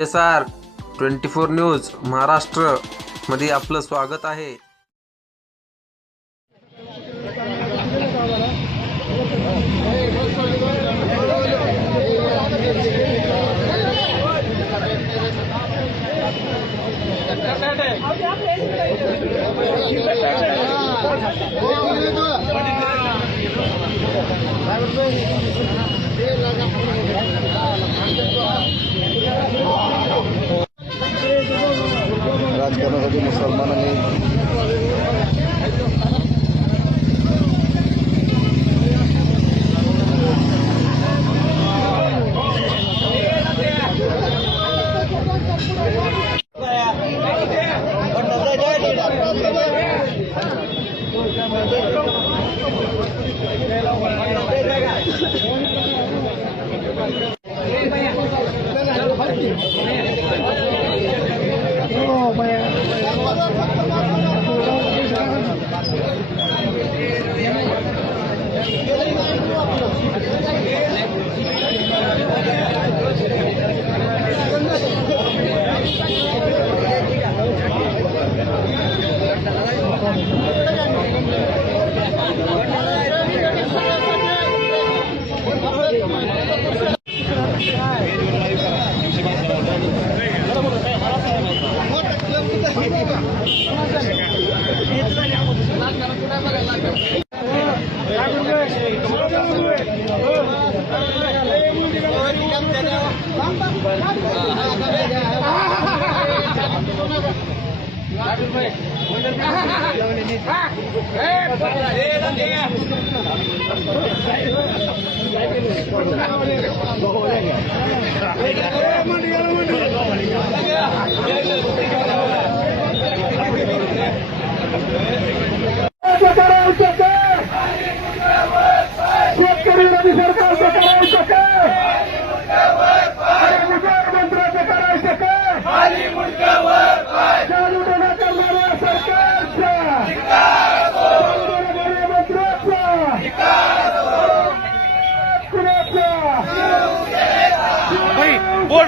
SR24 news Maharashtra मध्ये आपलं स्वागत आहे। राजकारणासाठी मुसलमानांनी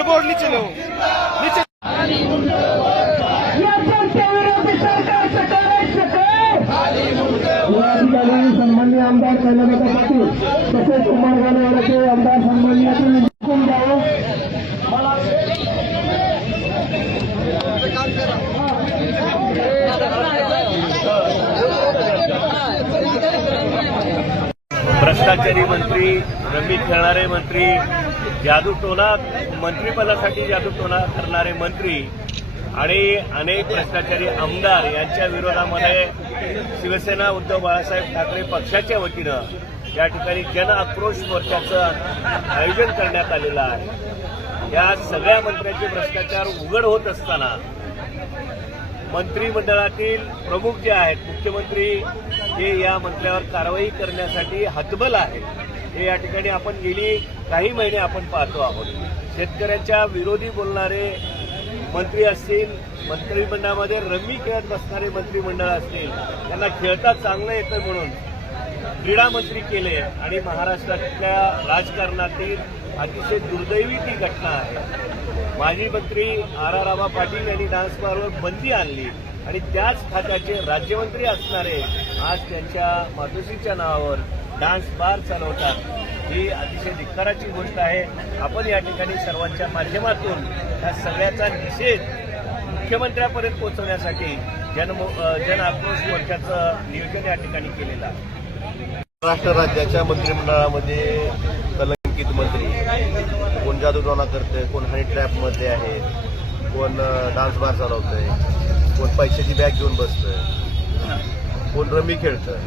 बोर्ड नीचे लो नीचे सन्माननीय आमदार कैलासदादा पाटील तसेच उमरगावचे आमदार सन्माननीय भ्रष्टाचारी मंत्री, रमी खेळणारे मंत्री, जादूटोना मंत्रिपदासाठी जादूटोना करणारे मंत्री आणि अनेक भ्रष्टाचारी आमदार यांच्या विरोधामध्ये शिवसेना उद्धव बाळासाहेब ठाकरे पक्षाच्या वतीनं या ठिकाणी जन आक्रोश मोर्चाचं आयोजन करण्यात आलेलं आहे। या सगळ्या मंत्र्यांचे भ्रष्टाचार उघड होत असताना मंत्रिमंडळातील प्रमुख जे आहेत, मुख्यमंत्री जे या मंत्र्यावर कारवाई करण्यासाठी हतबल आहेत, हे या ठिकाणी आपण गेली काही महिने आपण पाहतो आहोत। शेतकऱ्यांच्या विरोधी बोलणारे मंत्री असतील, मंत्रिमंडळामध्ये रमी खेळत बसणारे मंत्रिमंडळ असतील, त्यांना खेळता चांगलं येतं म्हणून क्रीडा मंत्री केले आणि महाराष्ट्रातल्या राजकारणातील अतिशय दुर्दैवी ती घटना आहे। माजी मंत्री R.R. रामा पाटील यांनी डान्स बारवर बंदी आणली आणि त्याच खात्याचे राज्यमंत्री असणारे आज त्यांच्या मातोश्रीच्या नावावर डान्स बार चालवतात। ही अतिशय धिक्काराची गोष्ट आहे। आपण या ठिकाणी सर्वांच्या माध्यमातून या सगळ्याचा निषेध मुख्यमंत्र्यांपर्यंत पोहोचवण्यासाठी जन आक्रोश मोर्चाचं नियोजन या ठिकाणी केलेलं आहे। महाराष्ट्र राज्याच्या मंत्रिमंडळामध्ये कलंकित मंत्री, कोण जादूटोणा करतंय, कोण हनी ट्रॅपमध्ये आहे, कोण डान्स बार चालवतंय, कोण पैशाची बॅग घेऊन बसतंय, कोण रमी खेळतंय,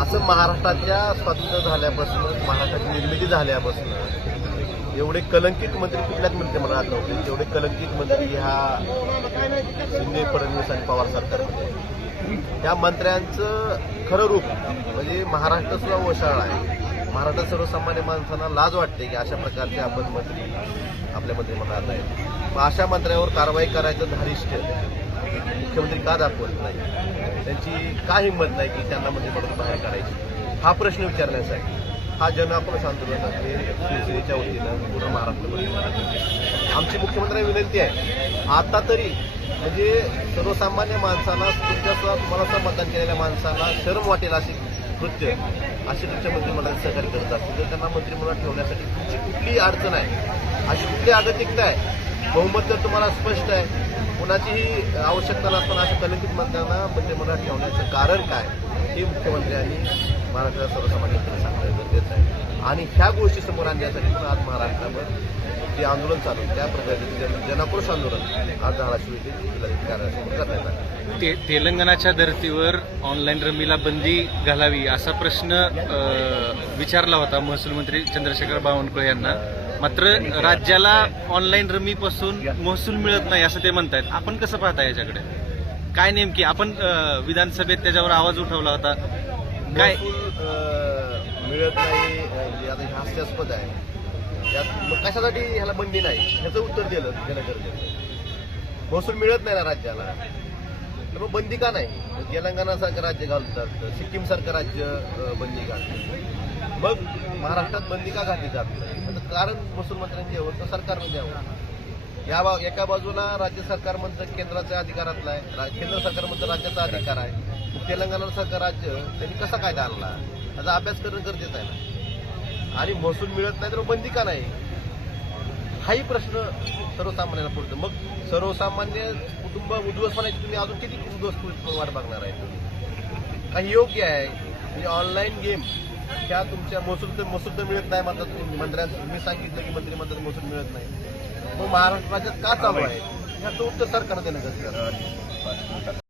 असं महाराष्ट्राच्या स्वातंत्र्य झाल्यापासून, महाराष्ट्राची निर्मिती झाल्यापासून एवढे कलंकित मंत्री कुठल्याच मंत्रिमंडळात नव्हते। तेवढे कलंकित मंत्री ह्या शिंदे, फडणवीस आणि पवार सरकारमध्ये। त्या मंत्र्यांचं खरं रूप म्हणजे महाराष्ट्र सुद्धा ओशाळा आहे। महाराष्ट्रात सर्वसामान्य माणसांना लाज वाटते की अशा प्रकारचे आपण मंत्री आपल्या मंत्रिमंडळात आहेत। मग अशा मंत्र्यावर कारवाई करायचं धारिष्ट्य मुख्यमंत्री का दाखवत नाही? त्यांची का हिंमत नाही की त्यांना मंत्रिमंडळातून बाहेर काढायची? हा प्रश्न विचारण्यासाठी हा जनआक्रोश आंदोलन हे शिवसेनेच्या वतीनं पूर्ण महाराष्ट्रामध्ये आमची मुख्यमंत्र्यांना विनंती आहे, आता तरी म्हणजे सर्वसामान्य माणसाला तुम्हाला असं मतदान केलेल्या माणसाला शरम वाटेल अशी कृत्य मंत्रिमंडळात सहकार्य करत असतील तर त्यांना मंत्रिमंडळात ठेवण्यासाठी तुमची कुठलीही अडचण आहे, अशी कुठली अगतिकता आहे, बहुमत जर तुम्हाला स्पष्ट आहे, कुणाचीही आवश्यकता नसताना अशा कलंकित मंत्र्यांना मंत्रिमंडळात ठेवण्याचं कारण काय हे मुख्यमंत्र्यांनी महाराष्ट्राच्या सर्वसामान्यांना सांगणं गरजेचं आहे. आणि ह्या गोष्टी समोर आणण्यासाठी पण आज महाराष्ट्रावर जे आंदोलन चालू आहे त्या प्रकारचे जनाक्रोश आंदोलन आज धाराशिव येथे जिल्हाधिकारी कार्यालयासमोर करण्यात आलं. तेलंगणाच्या धर्तीवर ऑनलाईन रमीला बंदी घालावी असा प्रश्न विचारला होता महसूल मंत्री चंद्रशेखर बावनकुळे यांना. मात्र राज्याला ऑनलाईन रमीपासून महसूल मिळत नाही असं ते म्हणतायत. आपण कसं पाहता याच्याकडे? काय नेमकी आपण विधानसभेत त्याच्यावर आवाज उठवला होता, काय मिळत नाही म्हणजे आता हे हास्यास्पद आहे. यात मग कशासाठी ह्याला बंदी नाही ह्याचं उत्तर दिलं गरजेचं. महसूल मिळत नाही ना राज्याला, तर मग बंदी का नाही? तेलंगणासारखं राज्य घालतात, सिक्कीमसारखं राज्य बंदी घालतात, मग महाराष्ट्रात बंदी का घातली जात नाही? कारण महसूल मंत्र्यांची यावं तर सरकारने द्यावं. एका बाजूला राज्य सरकार म्हणतं केंद्राच्या अधिकारातला आहे, केंद्र सरकार म्हणतं राज्याचा अधिकार आहे. तेलंगणासारखं राज्य त्यांनी कसा कायदा आणला याचा अभ्यास करणं गरजेचं आहे ना. आणि महसूल मिळत नाही तर बंदी का नाही हाही प्रश्न सर्वसामान्यांना पडतो. मग सर्वसामान्य कुटुंब उद्ध्वस्त होण्याची तुम्ही अजून किती उद्ध्वस्त वाट बघणार आहे? काही योग्य आहे म्हणजे ऑनलाईन गेम ह्या तुमच्या महसूल तर मिळत नाही म्हणतात तुम्ही मंत्र्यांचं. तुम्ही सांगितलं की मंत्री म्हणतात महसूल मिळत नाही, मग महाराष्ट्र राज्यात का चालू आहे ह्याचं उत्तर सरकारनं देणं गरजेचं आहे.